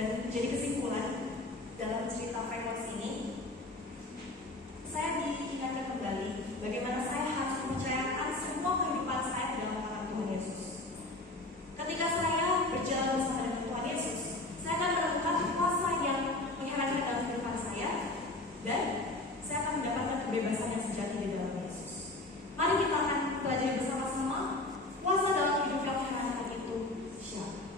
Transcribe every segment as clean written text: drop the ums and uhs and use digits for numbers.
Dan jadi kesimpulan dalam cerita framework ini, saya diingatkan kembali bagaimana saya harus mempercayakan semua kehidupan saya dalam tangan Tuhan Yesus. Ketika saya berjalan bersama dengan Tuhan Yesus, saya akan menemukan kuasa yang mengherankan dalam kehidupan saya, dan saya akan mendapatkan kebebasan yang sejati di dalam Yesus. Mari kita akan pelajari bersama-sama kuasa dalam hidup yang mengherankan itu siapa.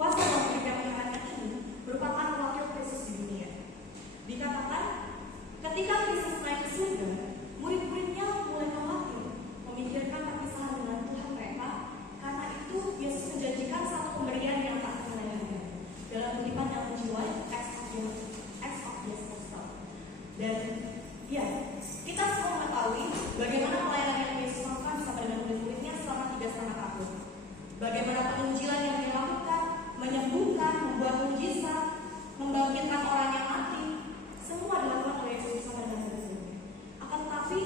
Kuasa dalam hidup yang mengherankan ini merupakan wakil Kristus di dunia. Dikatakan, ketika Kristus naik ke surga, murid-muridnya mulai khawatir memikirkan perpisahan dengan Tuhan mereka, karena itu Yesus menjanjikan satu pemberian yang tak ternilai harga dalam kutipan yang menjual Acts of the Apostles. Dan ya, kita semua mengetahui bagaimana pelayanan yang Yesus lakukan bersama dengan murid-muridnya selama 3,5 tahun. Bagaimana penginjilan yang dilakukan, menyembuhkan, membuat mujizat, membangkitkan orang yang mati, semua dilakukan oleh Yesus bersama dengan murid-muridnya. Akan tetapi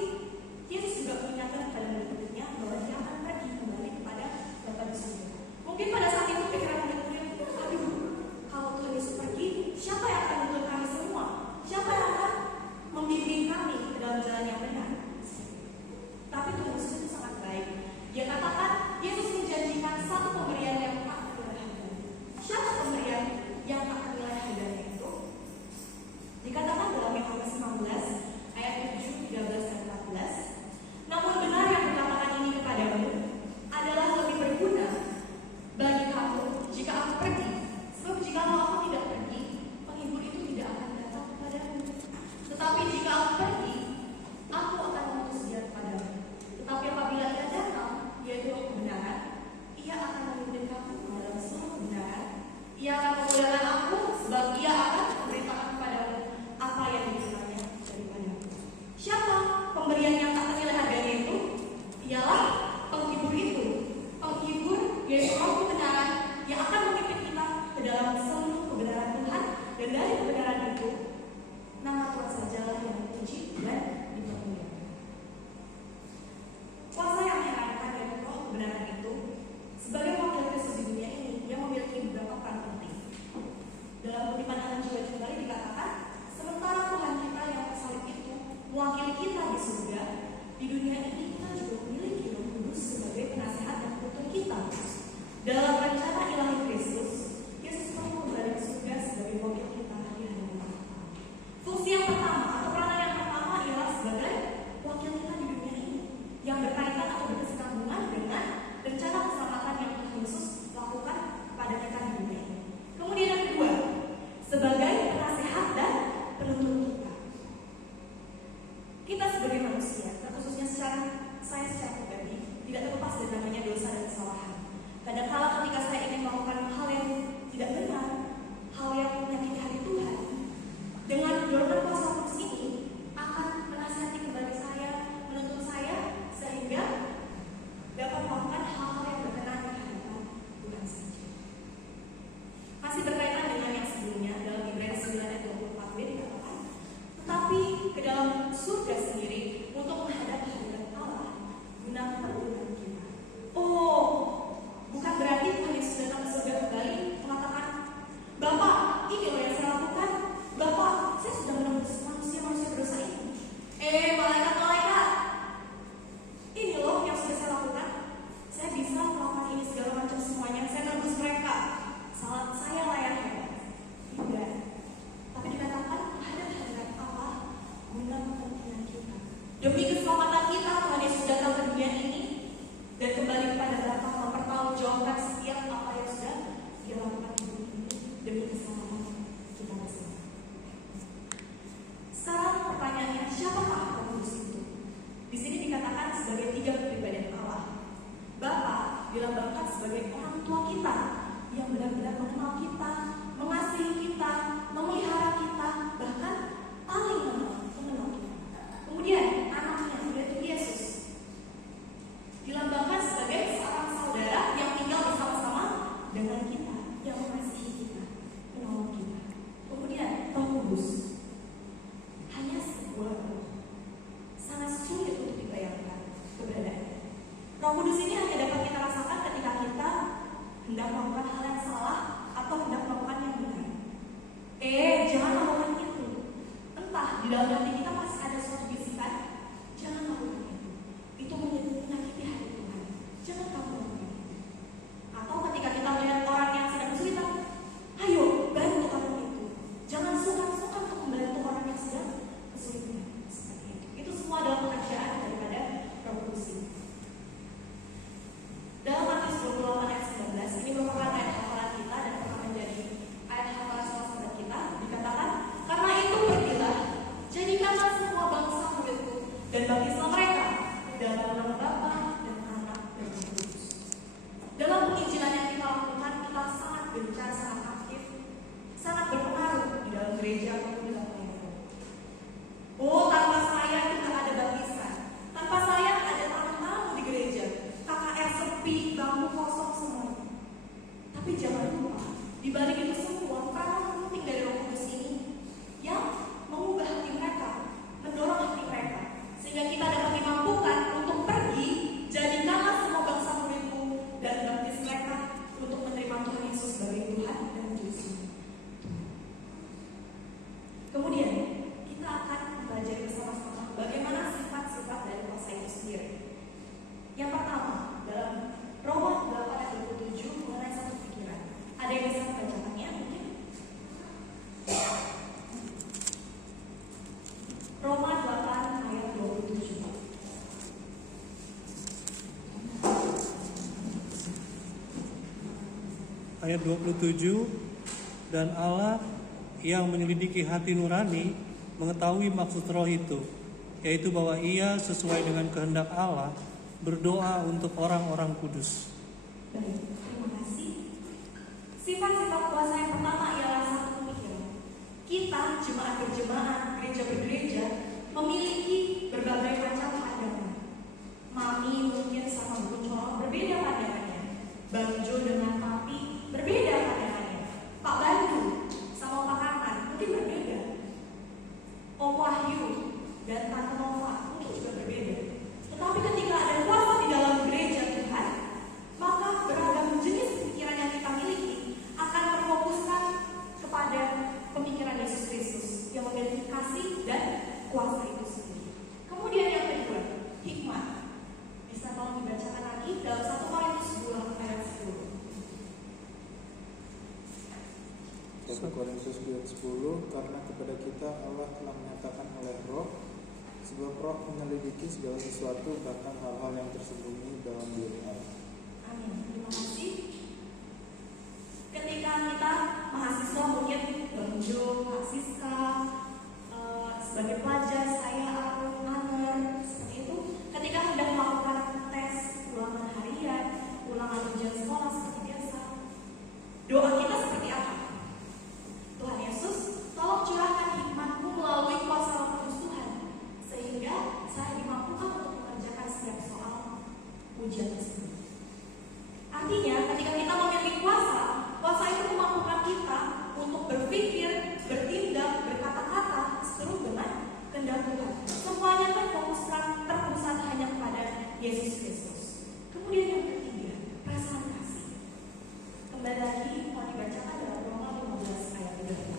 Yesus juga mengingatkan kepada murid-muridnya bahwa dia akan pergi kembali kepada Bapa di surga. Mungkin pada saat itu pikiran murid-murid, aduh, kalau Tuhan Yesus pergi, siapa yang akan menuntun kami semua? Siapa yang akan membimbing kami ke dalam jalan yang benar? Tapi Tuhan Yesus itu sangat baik. Dia katakan, Yesus menjanjikan satu pemberian yang tak ternilai harganya. Siapa pemberian yang tak ternilai harganya itu? Dikatakan dalam Yohanes 19 ayat 7, 13 dan 14. Namun benar yang kukatakan ini kepadamu adalah lebih berguna bagi kamu jika aku pergi. Sebab jika aku tidak pergi, penghibur itu tidak akan datang kepadamu. Tetapi jika aku pergi, aku akan mengutus dia kepadamu. Tetapi apabila ia datang, yaitu Roh kebenaran, ia akan memimpin kamu ke dalam seluruh kebenaran. Ia akan memuliakan aku, sebab ia akan memberitakan kepadamu apa yang diberikannya daripadaku. Siapa pemberian yang tak ternilai harganya itu? Ialah penghibur itu. Penghibur yaitu Roh kebenaran yang akan memimpin kita ke dalam seluruh kebenaran Tuhan, dan dari kebenaran itu nama Tuhan sajalah yang dipuji dan dipermuliakan. Kuasa yang mengherankan yaitu Roh kebenaran itu sebagai wakil Kristus di dunia ini, yang memiliki beberapa peran penting. Dalam kutipan Ellen G. White kembali dikatakan, sementara Tuhan kita yang tersalib itu mewakili kita di surga, di dunia ini kita juga memiliki Roh Kudus sebagai penasehat dan penuntun kita. Dalam rencana ilahi Kristus, Yesus perlu kembali ke surga sebagai wakil kita di hadapan Allah. Fungsi yang pertama atau peranan yang pertama ialah sebagai wakil kita di dunia ini, yang berkaitan atau berkesinambungan dengan rencana keselamatan yang Tuhan Yesus lakukan kepada kita di dunia ini. Kemudian yang kedua, sebagai penasehat dan penuntun kita. Kita sebagai manusia, khususnya saya secara pribadi, tidak terlepas dari namanya dosa dan kesalahan. Kadang-kala ketika saya ingin melakukan hal yang tidak benar, hal yang menyakiti hati Tuhan, dengan dorongan kuasa Roh ini akan menasihati kembali saya, menuntun saya, sehingga dapat melakukan hal-hal yang berkenan di hadapan Tuhan saja. Masih berkaitan dengan yang sebelumnya, dalam Ibrani 9 ayat 24b dikatakan, tetapi ke dalam surga sendiri untuk menghadap hadirat Allah guna perlindungan kita. Oh, bukan berarti Tuhan Yesus datang ke surga kembali mengatakan, Bapak, ini loh yang saya lakukan. Bapak, saya sudah menembus manusia berdosa ini. Malaikat-malaikat, ini loh yang sudah saya lakukan. Saya bisa melakukan ini segala macam semuanya. Saya tembus mereka. Salah saya lah yang hebat. Tidak. Tapi dikatakan ada hadirat Allah guna kepentingan kita. Demi keselamatan kita, Tuhan Yesus datang ke dunia ini dan kembali kepada Bapa mempertanggungjawabkan setiap apa yang sudah dia lakukan di dunia ini demi keselamatan kita bersama. Sekarang pertanyaannya, siapakah Roh Kudus itu? Di sini dikatakan sebagai 3 kepribadian Allah. Bapa dilambangkan sebagai orang tua kita yang benar-benar mengenal kita, mengasihi kita, memelihara kita, bahkan paling mengenal kita. Kemudian anaknya yaitu Yesus dilambangkan sebagai seorang saudara yang tinggal bersama-sama dengan kita, yang mengasihi kita, menolong kita. Kemudian Roh Kudus hanya sebuah roh, sangat sulit ayat 27, dan Allah yang menyelidiki hati nurani mengetahui maksud roh itu, yaitu bahwa ia sesuai dengan kehendak Allah berdoa untuk orang-orang kudus. Baik, terima kasih. Sifat-sifat kuasa yang pertama ialah satu pemikiran. Kita, jemaat berjemaat, gereja bergereja, memiliki berbagai macam pandangan. Mami mungkin sama Bu Coro berbeda pandangannya. Bang Jo dengan Papi berbeda pandangannya. Pak Bandu sama Pak Kanan mungkin berbeda. Om Wahyu dan Tante Nova mungkin juga berbeda. Tetapi ketika ada kuasa di dalam gereja Tuhan, maka beragam jenis pemikiran yang kita miliki akan terfokuskan kepada pemikiran Yesus Kristus yang memiliki kasih dan kuasa itu sendiri. Kemudian yang kedua, hikmat. Bisa tolong dibacakan lagi dalam 1 Korintus 2 ayat 10. 1 Korintus 2:10, karena kepada kita Allah telah menyatakan oleh Roh, sebab Roh menyelidiki segala sesuatu, bahkan hal-hal yang tersembunyi dalam diri Allah. Amin. Terima kasih. Ketika kita mahasiswa mungkin Bang Jo, Kak Siska, sebagai pelajar saya Arun, Aner, seperti itu. Ketika hendak melakukan tes ulangan harian, ulangan ujian sekolah seperti biasa, doa kita seperti apa? Tuhan Yesus, tolong curahkan hikmat-Mu melalui kuasa Roh Kudus Tuhan, sehingga saya dimampukan untuk mengerjakan setiap soal ujian tersebut. Artinya, ketika kita memiliki kuasa, kuasa itu memampukan kita untuk berpikir, bertindak, berkata-kata seturut dengan kehendak Tuhan. Semuanya terpusat hanya kepada Yesus Kristus. Kemudian yang ketiga, perasaan kasih. Kembali lagi mau dibacakan dalam Roma 15 ayat 30.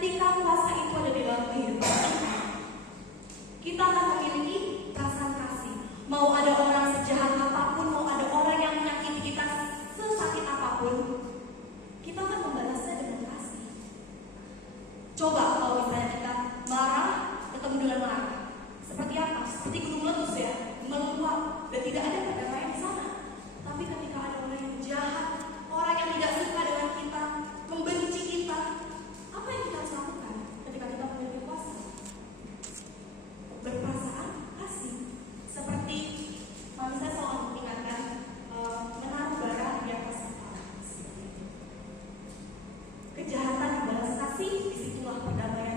Ketika kuasa itu ada di dalam kehidupan kita akan memiliki perasaan kasih. Mau ada orang sejahat apapun, mau ada orang yang menyakiti kita sesakit apapun, kita akan membalasnya dengan kasih. Coba kalau misalnya kita marah ketemu dengan marah, seperti apa? Seperti gunung meletus ya, meluap dan tidak ada perdamaian di sana. Tapi ketika ada orang yang jahat, orang yang tidak suka dengan kita, membenci kita, apa yang kita harus lakukan ketika kita memiliki kuasa? Berperasaan kasih. Seperti saya selalu mengingatkan menaruh barang di atas kepala. Kejahatan dibalas kasih, disitulah perdamaian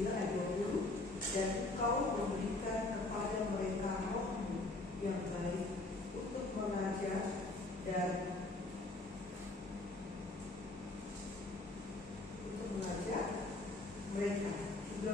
9 ayat 20, dan engkau memberikan kepada mereka rohmu yang baik untuk mengajar dan mereka juga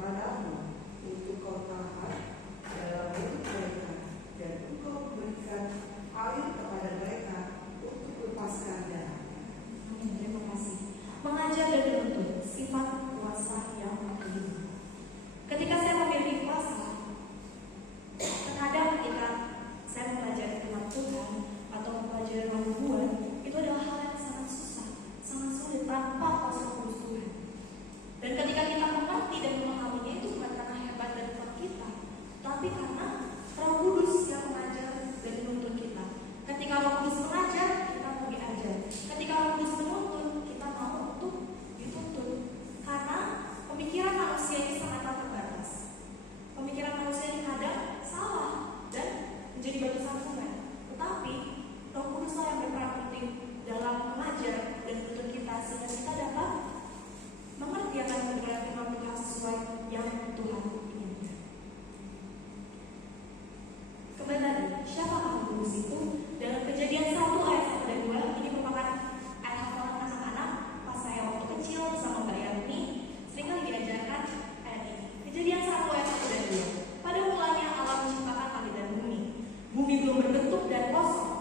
padamu untuk kau tahan dalam hidup mereka, dan engkau berikan air kepada mereka untuk lepaskan darah. Terima kasih. Mengajar dan menuntut sifat kuasa yang kelima. Ketika saya memiliki kuasa, terkadang ketika saya mempelajari tentang Tuhan atau mempelajari nubuat, itu adalah hal yang sangat susah, sangat sulit tanpa kuasa kudus Tuhan. Dan ketika kita mengerti dan memahaminya, itu bukan karena hebat dan kuat kita, tapi karena Roh Kudus yang mengajar dan menuntun kita. Ketika Roh Kudus mengajar, kita mau diajar. Ketika Roh Kudus menuntun, kita mau untuk dituntun. Karena pemikiran manusia ini sangatlah terbatas. Pemikiran manusia ini kadang salah dan menjadi batu sandungan. Tetapi Roh Kuduslah yang berperan penting dalam mengajar dan menuntun kita, sehingga kita dapat mengerti akan kebenaran firman Tuhan sesuai yang Tuhan inginkan. Kembali lagi, siapa Roh Kudus itu? Dalam Kejadian 1 ayat 1 dan 2, ini merupakan ayat hafalan anak-anak pas saya waktu kecil sama Mbak Yani, seringkali diajarkan ayat ini. Kejadian 1 ayat 1 dan 2. Pada mulanya Allah menciptakan langit dan bumi. Bumi belum berbentuk dan kosong.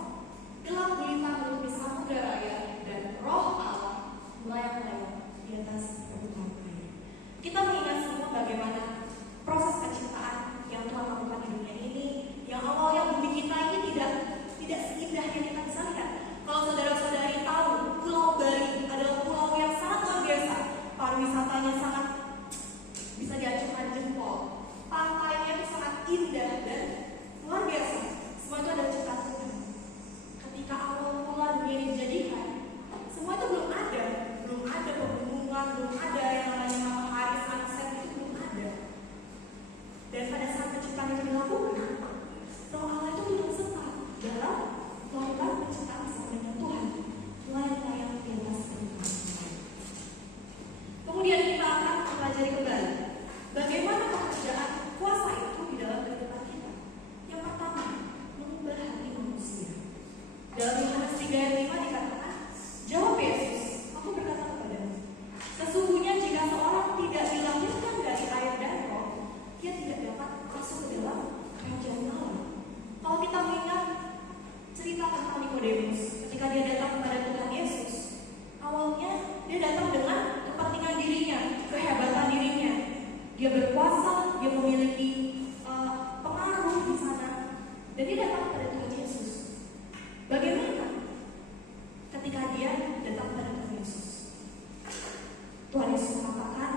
Gelap gulita menutupi samudera raya, dan Roh Allah melayang-layang di atas permukaan air. Kita mengingat semua bagaimana proses penciptaan yang Tuhan lakukan di dunia ini, yang awalnya bumi kita ini tidak seindah yang kita bisa lihat. Kalau saudara-saudari tahu, Pulau Bali adalah pulau yang sangat luar biasa. Pariwisatanya sangat bisa diacungkan jempol. Pantainya itu sangat indah dan luar biasa. Semua itu adalah ciptaan Tuhan. Ketika awal mula dunia ini dijadikan, semua itu belum ada pegunungan, belum ada yang namanya matahari, sunset, itu belum ada. Dan pada saat penciptaan itu dilakukan, Roh Allah itu turut serta dalam melakukan penciptaan bersama dengan Tuhan, melayang-layang di atas permukaan air. Kemudian kita akan mempelajari kembali bagaimana pekerjaan kuasa itu di dalam kehidupan kita. Yang pertama, mengubah hati manusia. Dalam Yohanes 3 ayat 5 dikatakan, jawab Yesus, aku berkata kepadamu, sesungguhnya jika seorang tidak dilahirkan dari air dan roh, dia tidak dapat masuk ke dalam kerajaan Allah. Kalau kita mengingat cerita tentang Nikodemus, ketika dia datang kepada Tuhan Yesus, awalnya dia datang dengan kepentingan dirinya, kehebatan dirinya. Dia berkuasa, dia memiliki pengaruh di sana, dan dia datang kepada Tuhan Yesus. Bagaimana ketika dia datang kepada Tuhan Yesus? Tuhan Yesus mengatakan,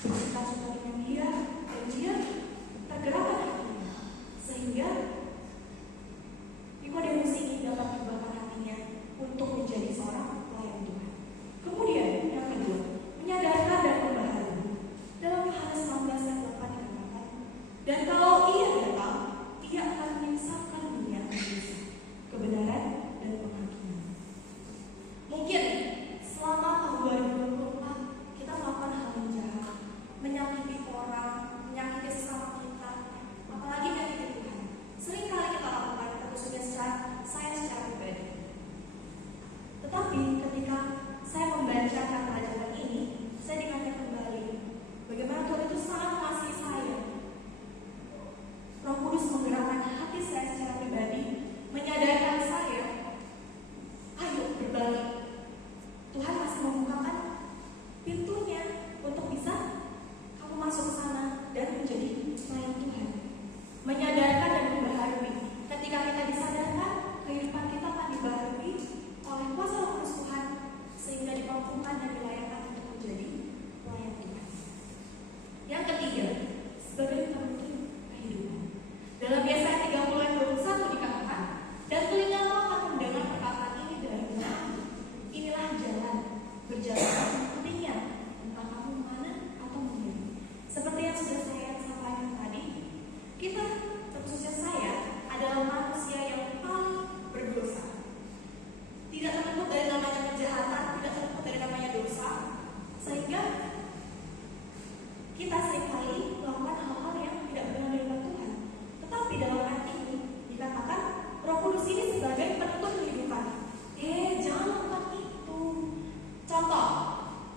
bercita-cita dengan dia, dan dia tergerakkan hatinya, sehingga Nikodemus ini dapat mengubahkan hatinya untuk menjadi seorang pelayan Tuhan. Kemudian yang kedua, menyadarkan dan membaharui. Dalam Yohanes 16 ayat 8 dikatakan, dan kalau ia datang, ia akan menyimpulkan dunia dosa, kebenaran dan penghakiman. Mungkin selama tahun 2024 kita melakukan hal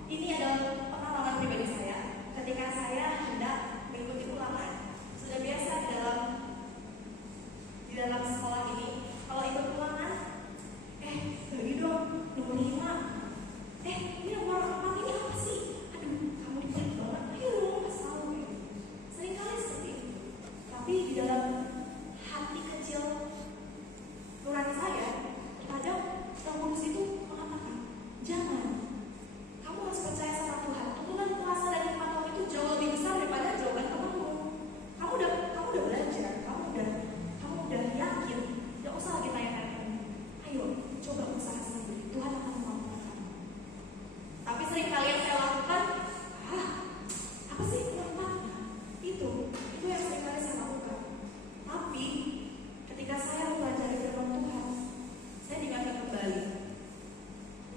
Ini adalah pengalaman pribadi saya ketika saya hendak mengikuti ulangan. Sudah biasa di dalam sekolah ini, kalau ikut ulangan, bagi dong nomor 5. Ini nomor 4 ini apa sih? Aduh, kamu dipelit banget. Ayo dong, kasih tahu. Seringkali seperti itu. Tapi di dalam hati kecil nurani saya, kadang Roh Kudus itu mengatakan, jangan. Kamu harus percaya sama Tuhan. Tuntunan kuasa dan hikmat Tuhan itu jauh lebih besar daripada jawaban temanmu. Kamu udah belajar, kamu udah yakin. Tidak usah lagi tanya-tanya. Ayo, coba usaha sendiri. Tuhan akan memampukan kamu. Tapi sering kali yang saya lakukan, apa sih manfaatnya? Itu yang sering kali saya lakukan. Tapi ketika saya mempelajari firman Tuhan, saya diingatkan kembali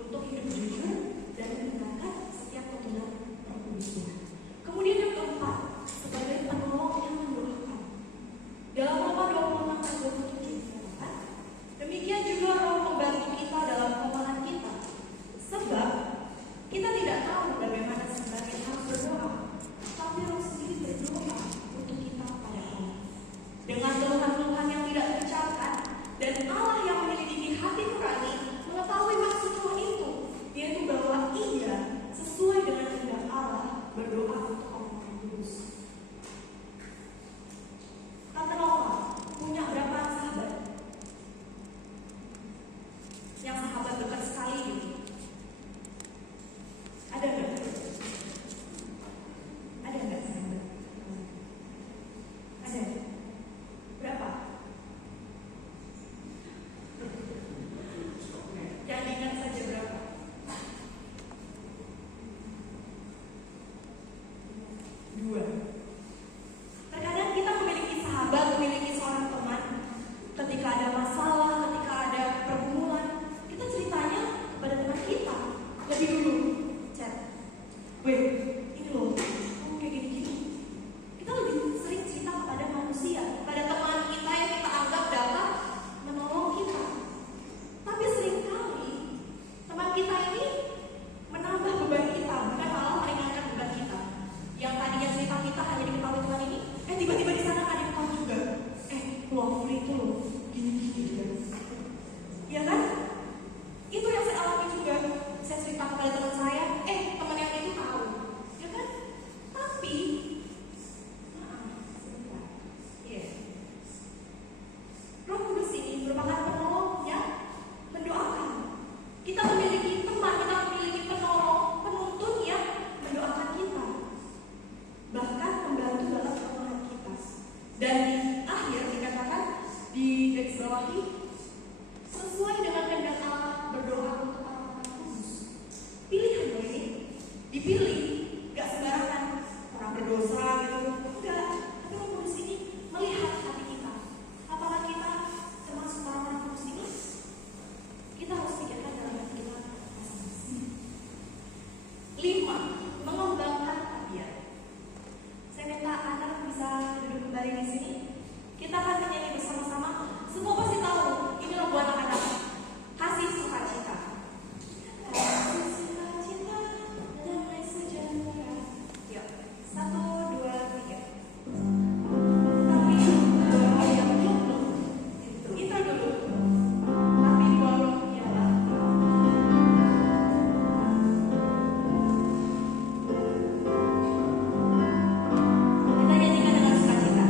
untuk hidup jujur dan mendengarkan setiap tuntunan Roh Kudus Tuhan. Kemudian yang keempat, sebagai penolong yang mendoakan. Dalam Roma 26 ayat 27 dikatakan, demikian juga Roh membantu kita dalam kelemahan kita, sebab kita tidak tahu bagaimana sebenarnya harus berdoa, tapi Roh sendiri berdoa untuk kita kepada Allah dengan keluhan-keluhan yang tidak terucapkan, dan Allah yang menyelidiki hati nurani mengetahui maksud Roh itu, yaitu bahwa Ia sesuai dengan kehendak Allah berdoa untuk orang-orang kudus. Tante Nova punya berapa sahabat? Yang sahabat dekat sekali gitu. Ada nggak? Ada nggak sahabat? Ada. Berapa? Jangan ingat saja berapa. Dua. Terkadang kita memiliki sahabat, memiliki seorang teman. Ketika ada masalah, ketika ada pergumulan, kita ceritanya kepada teman kita. Lebih dulu, chat. Ini loh, kamu kayak gini-gini. Kita lebih sering cerita kepada manusia, kepada teman kita yang kita anggap dapat menolong kita. Tapi seringkali teman kita ini menambah beban kita, bukan malah meringankan beban kita. Yang tadinya cerita kita hanya diketahui Tuhan ini, tiba-tiba di sana ada Tuhan juga. Peluang free itu loh, gini-gini kan. Ya kan? Itu yang saya alami juga. Saya cerita kepada teman saya, teman yang itu tahu. Ya kan? Tapi, sebentar. Roh Kudus ini merupakan penolong yang mendoakan. Kita memiliki teman, kita memiliki penolong, penuntun yang mendoakan kita. Bahkan membantu dalam kelemahan kita. Dan di akhir dikatakan di garis bawahi, sesuai dengan kehendak Allah berdoa untuk orang-orang kudus. Pilihan loh ini, dipilih, gak sembarangan orang berdosa gitu, enggak. Tapi Roh Kudus ini melihat hati kita. Apakah kita termasuk orang-orang kudus ini? Kita harus pikirkan dalam hati kita masing-masing. 5. Mengembangkan tabiat. Saya minta anak bisa duduk kembali di sini. Kita akan menyanyi bersama-sama. Semua pasti tahu, ini lagu anak-anak. Kasih sukacita. Kasih sukacita, damai sejahtera. Yuk, 1, 2, 3. Tapi bahwa yang belum itu dulu. Tapi walau ialah kita nyanyikan dengan sukacita.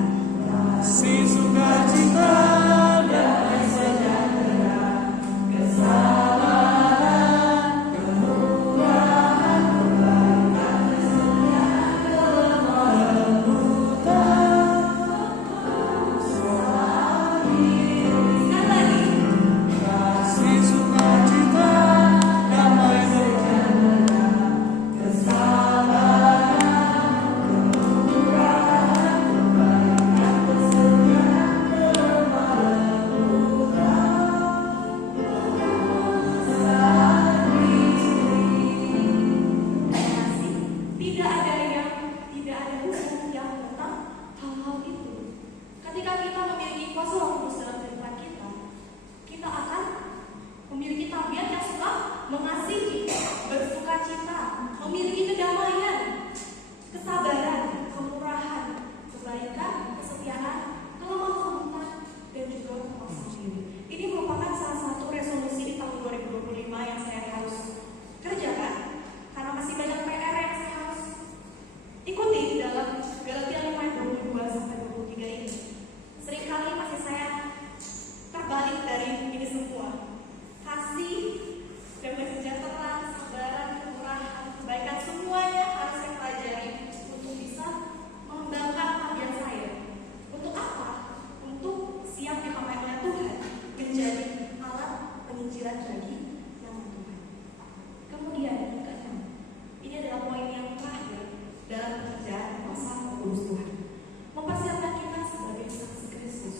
memiliki kedamaian, kesabaran, kemurahan, kebaikan, kesetiaan, kelemah lembutan, dan juga kepuasan diri. Ini merupakan salah satu resolusi di tahun 2025 yang saya harus kerjakan karena masih banyak PR yang saya harus ikuti dalam Galatia 5 ayat 22 sampai 23 ini. Seringkali masih saya terbalik dari ini semua. Kasih, damai sejahtera, kesabaran, kemurahan, kebaikan, semuanya harus saya pelajari untuk bisa mengembangkan pengabdian saya. Untuk apa? Untuk siap dipakai oleh Tuhan menjadi alat penginjilan bagi nama Tuhan. Kemudian yang keenam, ini adalah poin yang terakhir dalam pekerjaan kuasa kudus Tuhan. Mempersiapkan kita sebagai saksi Kristus.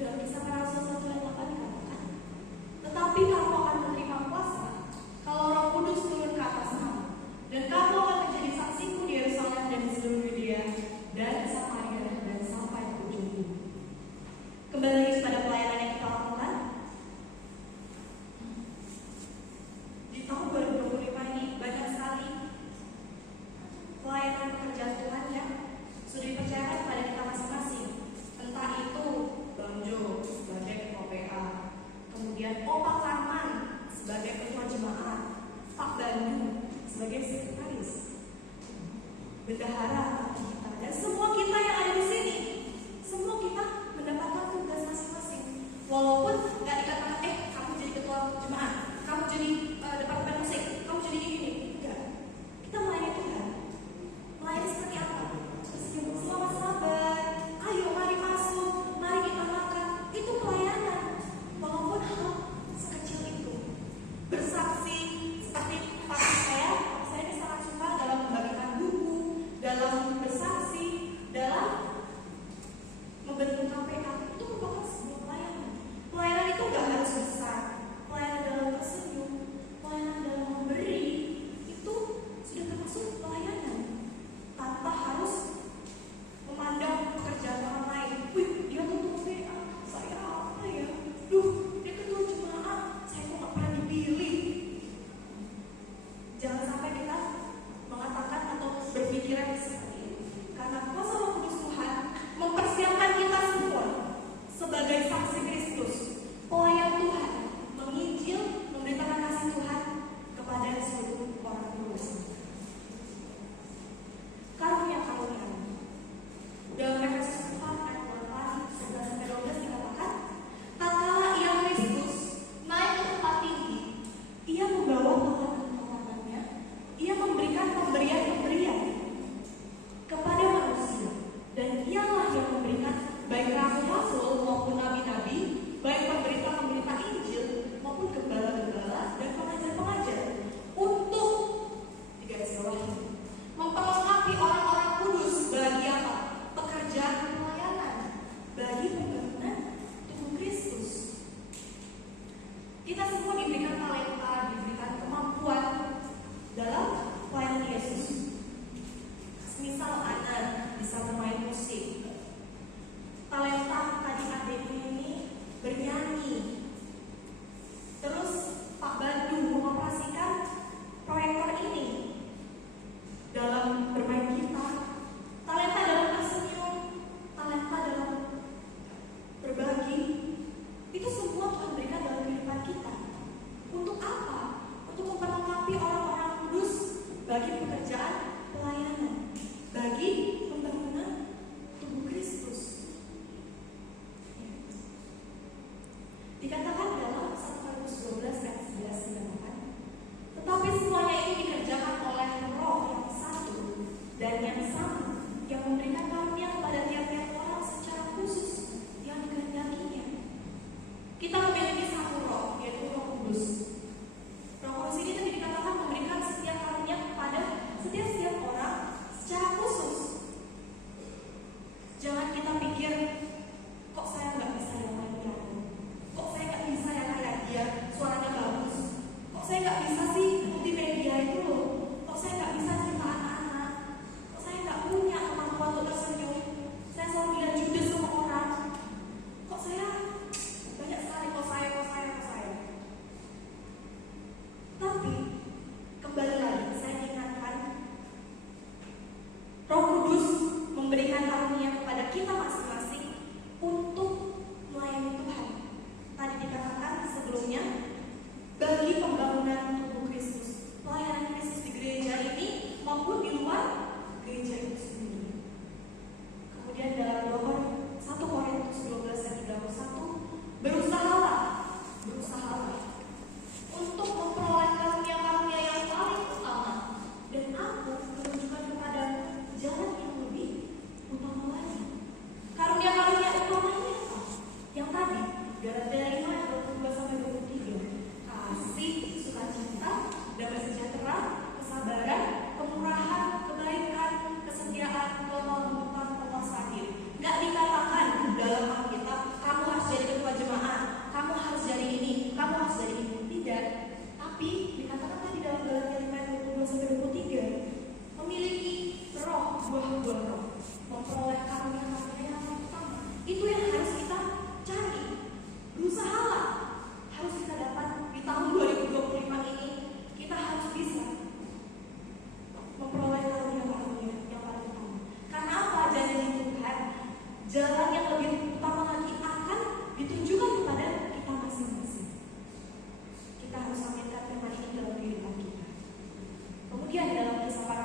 Dalam kisah para rasul 1 ayat 8 dikatakan, tetapi kamu akan menerima kuasa kalau Roh Kudus turun ke atas kamu, dan kamu akan menjadi saksiku di Yerusalem dan di seluruh Yudea dan Samaria dan sampai ke ujung bumi. Kembali lagi pada pelayanan yang kita lakukan di tahun 2025 ini, banyak sekali pelayanan pekerjaan Tuhan yang sudah dipercayakan kepada kita masing-masing. Entah itu Bang Jo sebagai ketua PA, kemudian Opa Karman sebagai ketua jemaat, Pak Bandung sebagai sekretaris, bendahara kita, dan semua kita yang ada di sini. Semua kita mendapatkan tugas masing-masing. Walaupun nggak dikatakan, kamu jadi ketua jemaat, kamu jadi departemen musik, kamu jadi ini. Enggak. Kita melayani Tuhan. Melayani seperti apa? Selamat sabar. Ayo mari masuk, mari kita makan. Itu pelayanan. Walaupun hal sekecil itu. Bersaksi seperti pasti saya ini sangat suka dalam membagikan buku, dalam bersaksi, dalam membentuk KPK. Itu merupakan sebuah pelayanan. Pelayanan itu nggak harus besar. Pelayanan dalam tersenyum, pelayanan dalam memberi, itu sudah termasuk pelayanan. Tanpa harus memandang pekerjaan orang lain. Wih, dia ketua PA, saya apa ya? Dia ketua jemaat, saya kok nggak pernah dipilih. Jangan sampai kita mengatakan atau berpikiran seperti ini. Karena kuasa Roh Kudus Tuhan mempersiapkan kita semua sebagai saksi Kristus, pelayan Tuhan, menginjil, memberitakan kasih Tuhan kepada seluruh orang dewasa. Karunia-karunia dalam Efesus 4 ayat 11-12 dikatakan, tatkala ia Kristus naik ke tempat tinggi, ia membawa penghormatan-penghormatannya, ia memberikan pemberian-pemberian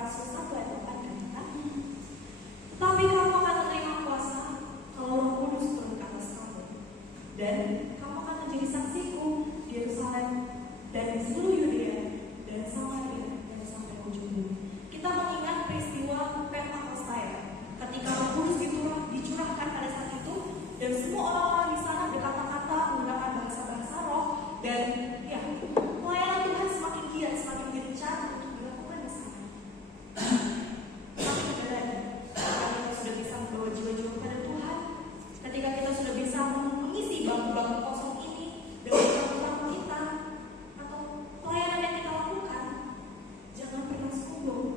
Rasuul 1 ayat 4 katakan, tetapi kamu akan menerima kuasa kalau Roh Kudus turun ke atas kamu, dan kamu akan menjadi saksiku di Yerusalem dan di seluruh Yudea dan Samaria dan sampai ujung bumi. Kita mengingat peristiwa Pentakosta, ketika Roh Kudus dicurahkan pada saat itu, dan semua orang-orang di sana berkata-kata menggunakan bahasa-bahasa roh, dan ya, pelayanan Tuhan semakin giat, semakin gencar untuk dilakukan di sana. Semakin berat ketika kita sudah bisa membawa jiwa-jiwa kepada Tuhan, ketika kita sudah bisa mengisi bangku-bangku kosong ini dengan tamu kita atau pelayanan yang kita lakukan. Jangan pernah sombong,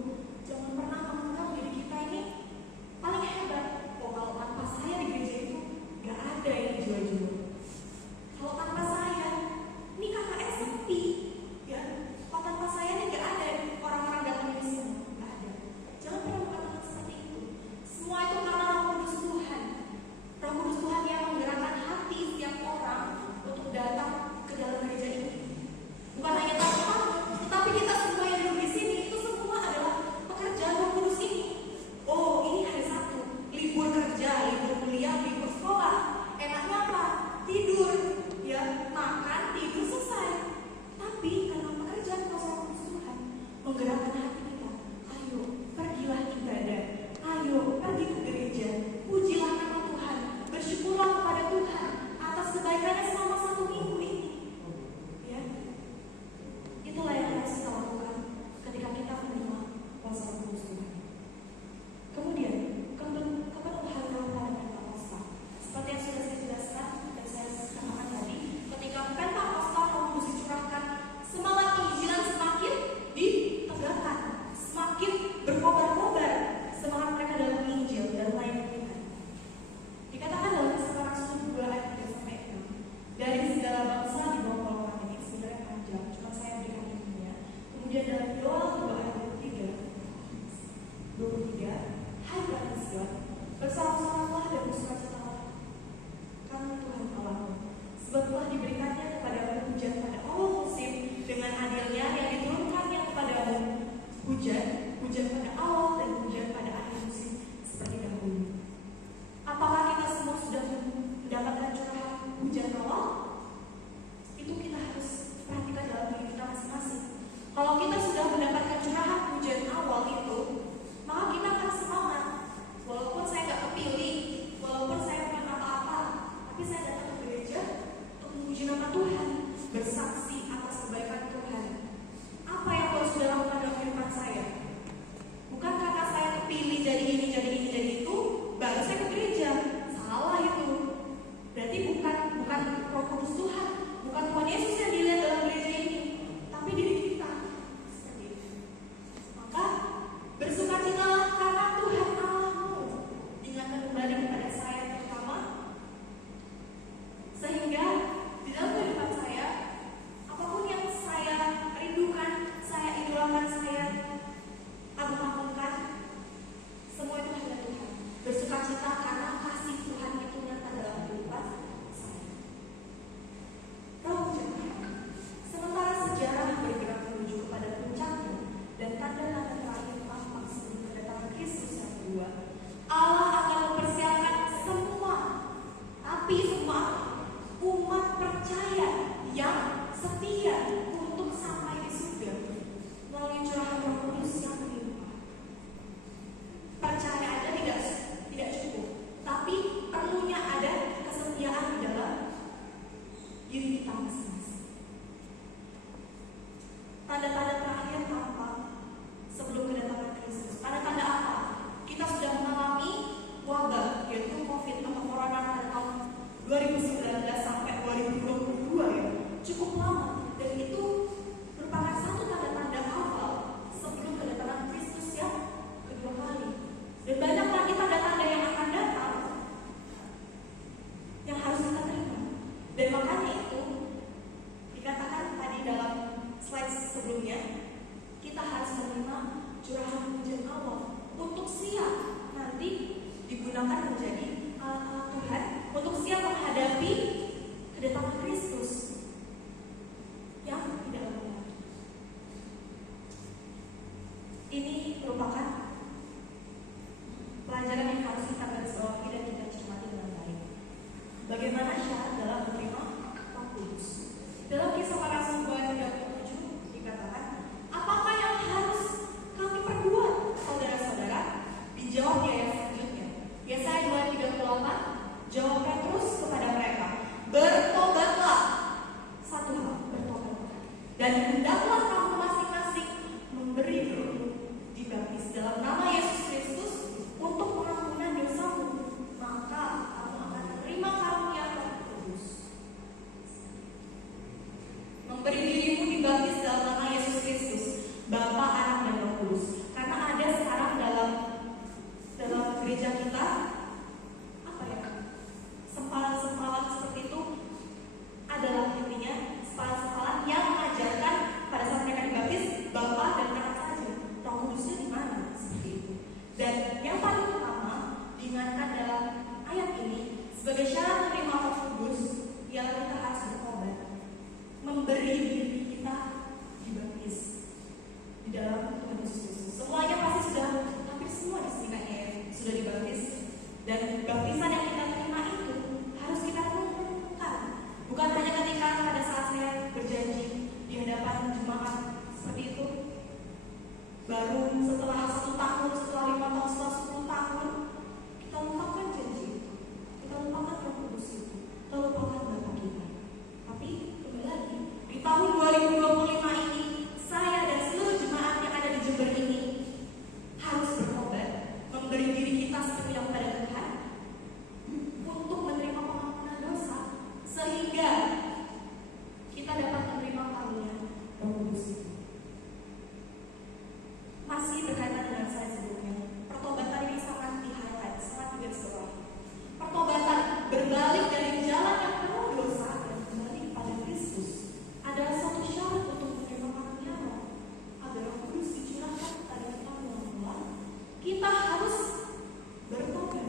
jangan pernah menganggap diri kita ini paling hebat. Oh, kalau tanpa saya di gereja itu gak ada yang jiwa-jiwa. Kalau tanpa saya, ini KKS sepi, ya. Kalau tanpa saya ini gak ada orang-orang datang di sini, gak ada. Jangan pernah mengatakan seperti itu. Semua itu karena Roh Kudus Tuhan. Roh Kudus Tuhan yang menggerakkan hati setiap orang untuk datang ke dalam gereja ini. Bukan hanya tamu, tetapi kita semua yang duduk di sini itu semua adalah pekerjaan Roh Kudus ini. Oh, ini hari Sabtu, libur kerja, libur kuliah, libur sekolah. Enaknya apa? Tidur, ya, makan, tidur, selesai. Tapi karena pekerjaan kuasa Roh Kudus Tuhan menggerakkan hati kita, ayo pergilah ibadah, ayo pergi ke gereja, pujilah nama Tuhan, bersyukurlah kepada Tuhan atas kebaikannya selama 1 minggu ini. Ya, itulah yang harus kita lakukan ketika kita menerima kuasa Roh Kudus Tuhan. Kemudian kepenuhan roh pada Pentakosta, seperti yang sudah saya jelaskan dan saya katakan tadi, ketika Pentakosta Roh Kudus dicurahkan, semangat penginjilan semakin ditegakkan, semakin berkobar-kobar semangat mereka dalam menginjil dan melayani Tuhan. Dikatakan dalam Kisah Rasul 2 ayat 3-6, dari segala bangsa di bawah kolongan ini, sebenarnya panjang, cuma saya berikan intinya. Kemudian dalam Yoel 2 ayat 23, hai Bani Sion, bersorak-soroklah dan bersukacitalah karena Tuhan Allahmu, sebab telah diberikannya kepadamu hujan pada awal musim dengan adilnya yang diturunkannya kepadamu hujan pada awal dan hujan pada akhir musim seperti dahulu. Apakah kita semua sudah mendapatkan curahan hujan awal? Itu kita harus perhatikan dalam diri kita masing-masing. Kalau kita sudah mendapatkan curahan hujan awal itu, maka kita akan semangat. Walaupun saya gak kepilih, walaupun saya bukan apa-apa, tapi saya datang ke gereja untuk memuji nama Tuhan, bersaksi atas kebaikan Tuhan. Apa yang Tuhan sudah lakukan dalam kehidupan saya? Bukan karena saya kepilih jadi ini, jadi itu, baru saya ke gereja. Salah itu. Berarti bukan Roh Kudus Tuhan, bukan Tuhan Yesus yang dilihat dalam gereja ini, tapi diri kita. Seperti itu. Maka bersukacitalah karena Tuhan Allahmu. Ingatkan kembali kepada saya pertama, sehingga di dalam kehidupan saya, apapun yang saya rindukan, saya idolakan, saya agung-agungkan, semua itu hanya Tuhan. Bersukacita karena kasih Tuhan itu nyata dalam kehidupan saya. Roh hujan. Sementara sejarah bergerak menuju kepada puncaknya dan tanda-tanda terakhir tampak sebelum kedatangan Kristus yang kedua, Allah akan mempersiapkan semua umat percaya yang setia untuk sampai di surga melalui curahan Roh Kudus yang melimpah. Percaya aja tidak cukup, tapi perlunya ada kesetiaan di dalam diri kita masing-masing. Tanda-tanda terakhir tampak sebelum kedatangan Kristus. Tanda-tanda apa? Kita sudah mengalami wabah, yaitu COVID atau Corona pada tahun 2019 sampai 2022 ya, cukup lama, dan itu merupakan satu tanda-tanda awal sebelum kedatangan Kristus yang kedua kali. Dan banyak lagi tanda-tanda yang akan datang yang harus kita terima. Dan makanya itu dikatakan tadi dalam slide sebelumnya, kita harus menerima curahan hujan awal untuk siap nanti digunakan menjadi alat-alat Tuhan untuk siap menghadapi kedatangan Kristus yang tidak lama lagi. Ini merupakan Dan yang paling utama diingatkan dalam ayat ini sebagai syarat menerima Roh Kudus ialah kita harus bertobat, memberi diri kita dibaptis di dalam Tuhan Yesus Kristus. Semuanya pasti sudah, hampir semua di sini kayaknya ya, sudah dibaptis. Dan baptisan yang kita terima itu harus kita lakukan, bukan hanya ketika pada saat saya berjanji di hadapan jemaat seperti itu, baru setelah 1 tahun, setelah 5 tahun, setelah 10 tahun kita lupakan janji itu, kita lupakan Roh Kudus itu, kita lupakan Bapa kita. Tapi kembali lagi di tahun 2025 ini, saya dan seluruh jemaat yang ada di Jember ini harus bertobat, memberi diri kita sepenuhnya kepada Tuhan untuk menerima pengampunan dosa, sehingga kita dapat menerima karunia Roh Kudus itu. Masih berkaitan dengan saya sebelumnya, pertobatan ini sangat di-highlight, sangat digarisbawahi. Pertobatan berbalik dari jalan yang penuh dosa dan kembali kepada Kristus adalah suatu syarat untuk menerima karunia Roh. Agar Roh Kudus dicurahkan kepada kita mula-mula, kita harus bertobat,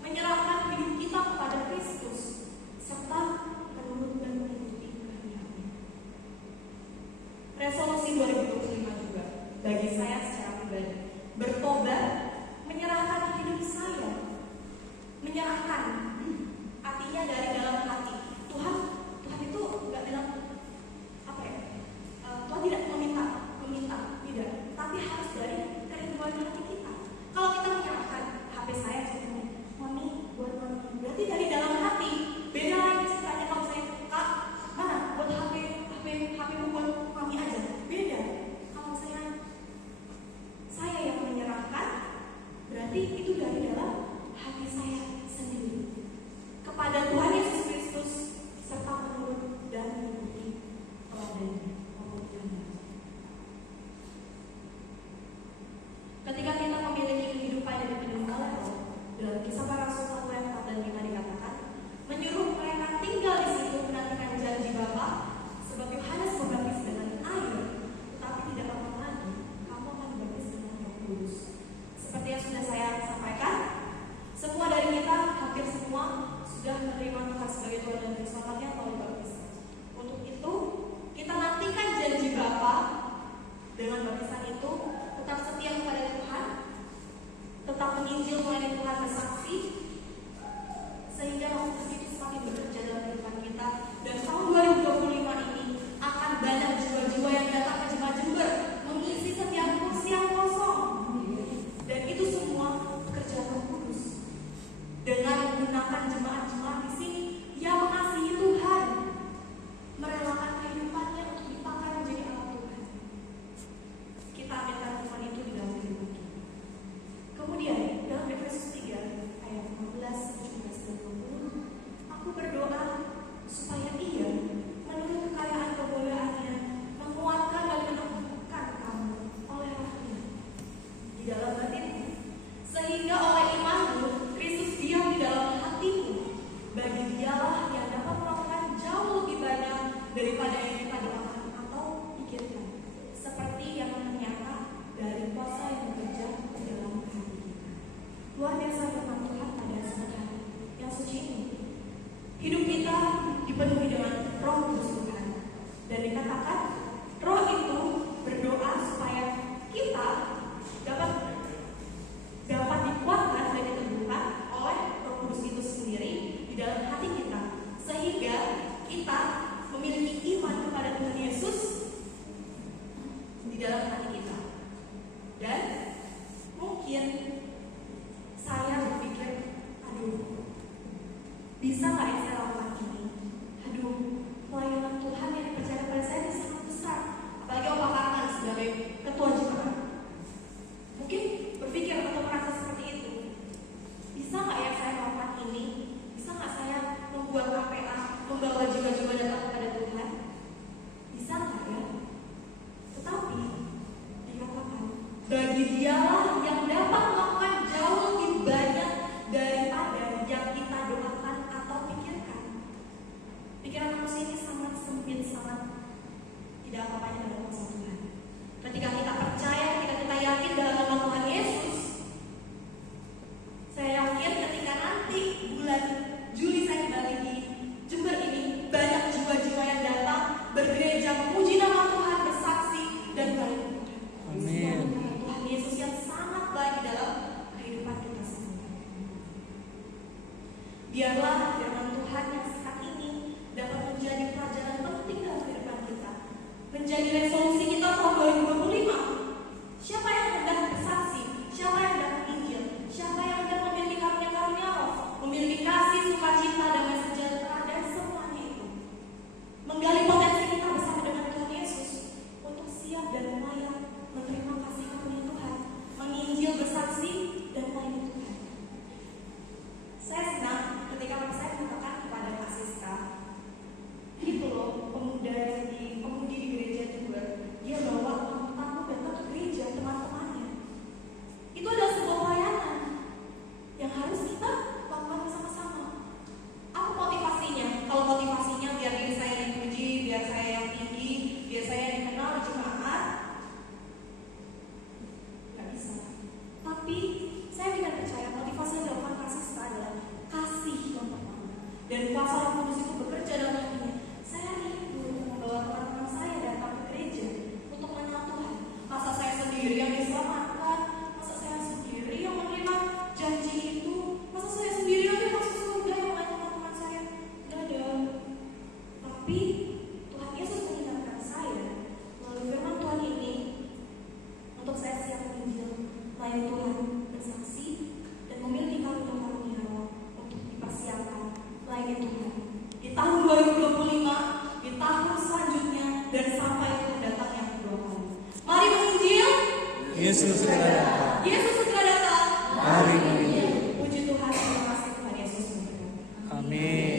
menyerahkan hidup kita kepada Kristus, serta menurut dan mengikuti kehendaknya. Resolusi 2025 juga bagi saya secara pribadi, bertobat, menyerahkan hidup saya, menyerahkan, artinya dari dalam hati. Tuhan itu nggak bilang apa ya? Tuhan tidak meminta, tidak, tapi harus dari kerinduan hati kita. Kalau kita menyerahkan HP saya, contohnya, mami buat mami, berarti dari dalam hati. Beda lagi ceritanya kalau saya, kak, mana buat HP-mu buat mami aja, beda. Kalau saya yang menyerahkan, berarti itu dari dalam hati saya sendiri kepada Tuhan Yesus Kristus, serta menurut dan mengikuti teladannya. Ketika kita memiliki kehidupan yang dipenuhi oleh Roh, dalam Kisah Para Rasul 1 ayat 4 dan 5 dikatakan, menyuruh mereka tinggal di situ menantikan janji Bapa, sebab Yohanes membaptis dengan air, tetapi tidak lama lagi kamu akan dibaptis dengan Roh Kudus. Seperti yang sudah saya sampaikan, semua dari kita, hampir semua sudah menerima Tuhan sebagai Tuhan dan Juru Selamatnya melalui baptisan. Untuk itu, kita nantikan janji Bapa dengan baptisan itu, tetap setia kepada Tuhan, tetap menginjil melayani Tuhan, bersaksi, sehingga Roh Kudus itu semakin bekerja dalam kehidupan kita. Dan tahun 2025 ini akan banyak jiwa-jiwa yang datang ke Jemaat Jember mengisi setiap kursi yang kosong. Dan itu semua pekerjaan Roh Kudus dengan menggunakan jemaat-jemaat di sini yang mengasihi Tuhan, merelakan kehidupannya untuk dipakai menjadi alat Tuhan. Kita aminkan Tuhan itu di dalam kehidupan kita. Kemudian dalam Efesus 3 ayat 15, 17 dan 20, aku berdoa supaya Ia menurut kekayaan kemuliaan-Nya menguatkan dan menumbuhkan kamu oleh Roh-Nya di dalam batinmu, sehingga oleh imanmu Kristus diam di dalam hatimu. Bagi Dialah yang dapat melakukan jauh lebih banyak daripada yang kita doakan atau pikirkan, seperti yang ternyata dari kuasa yang bekerja di dalam hati kita. Luar biasa firman Tuhan pada saat hari yang suci ini. Hidup kita dipenuhi dengan Roh Kudus Tuhan, dan dikatakan Roh itu berdoa supaya kita dapat Yesus segera datang. Mari menunggu. Puji Tuhan, terima kasih Tuhan Yesus memberkati. Amin.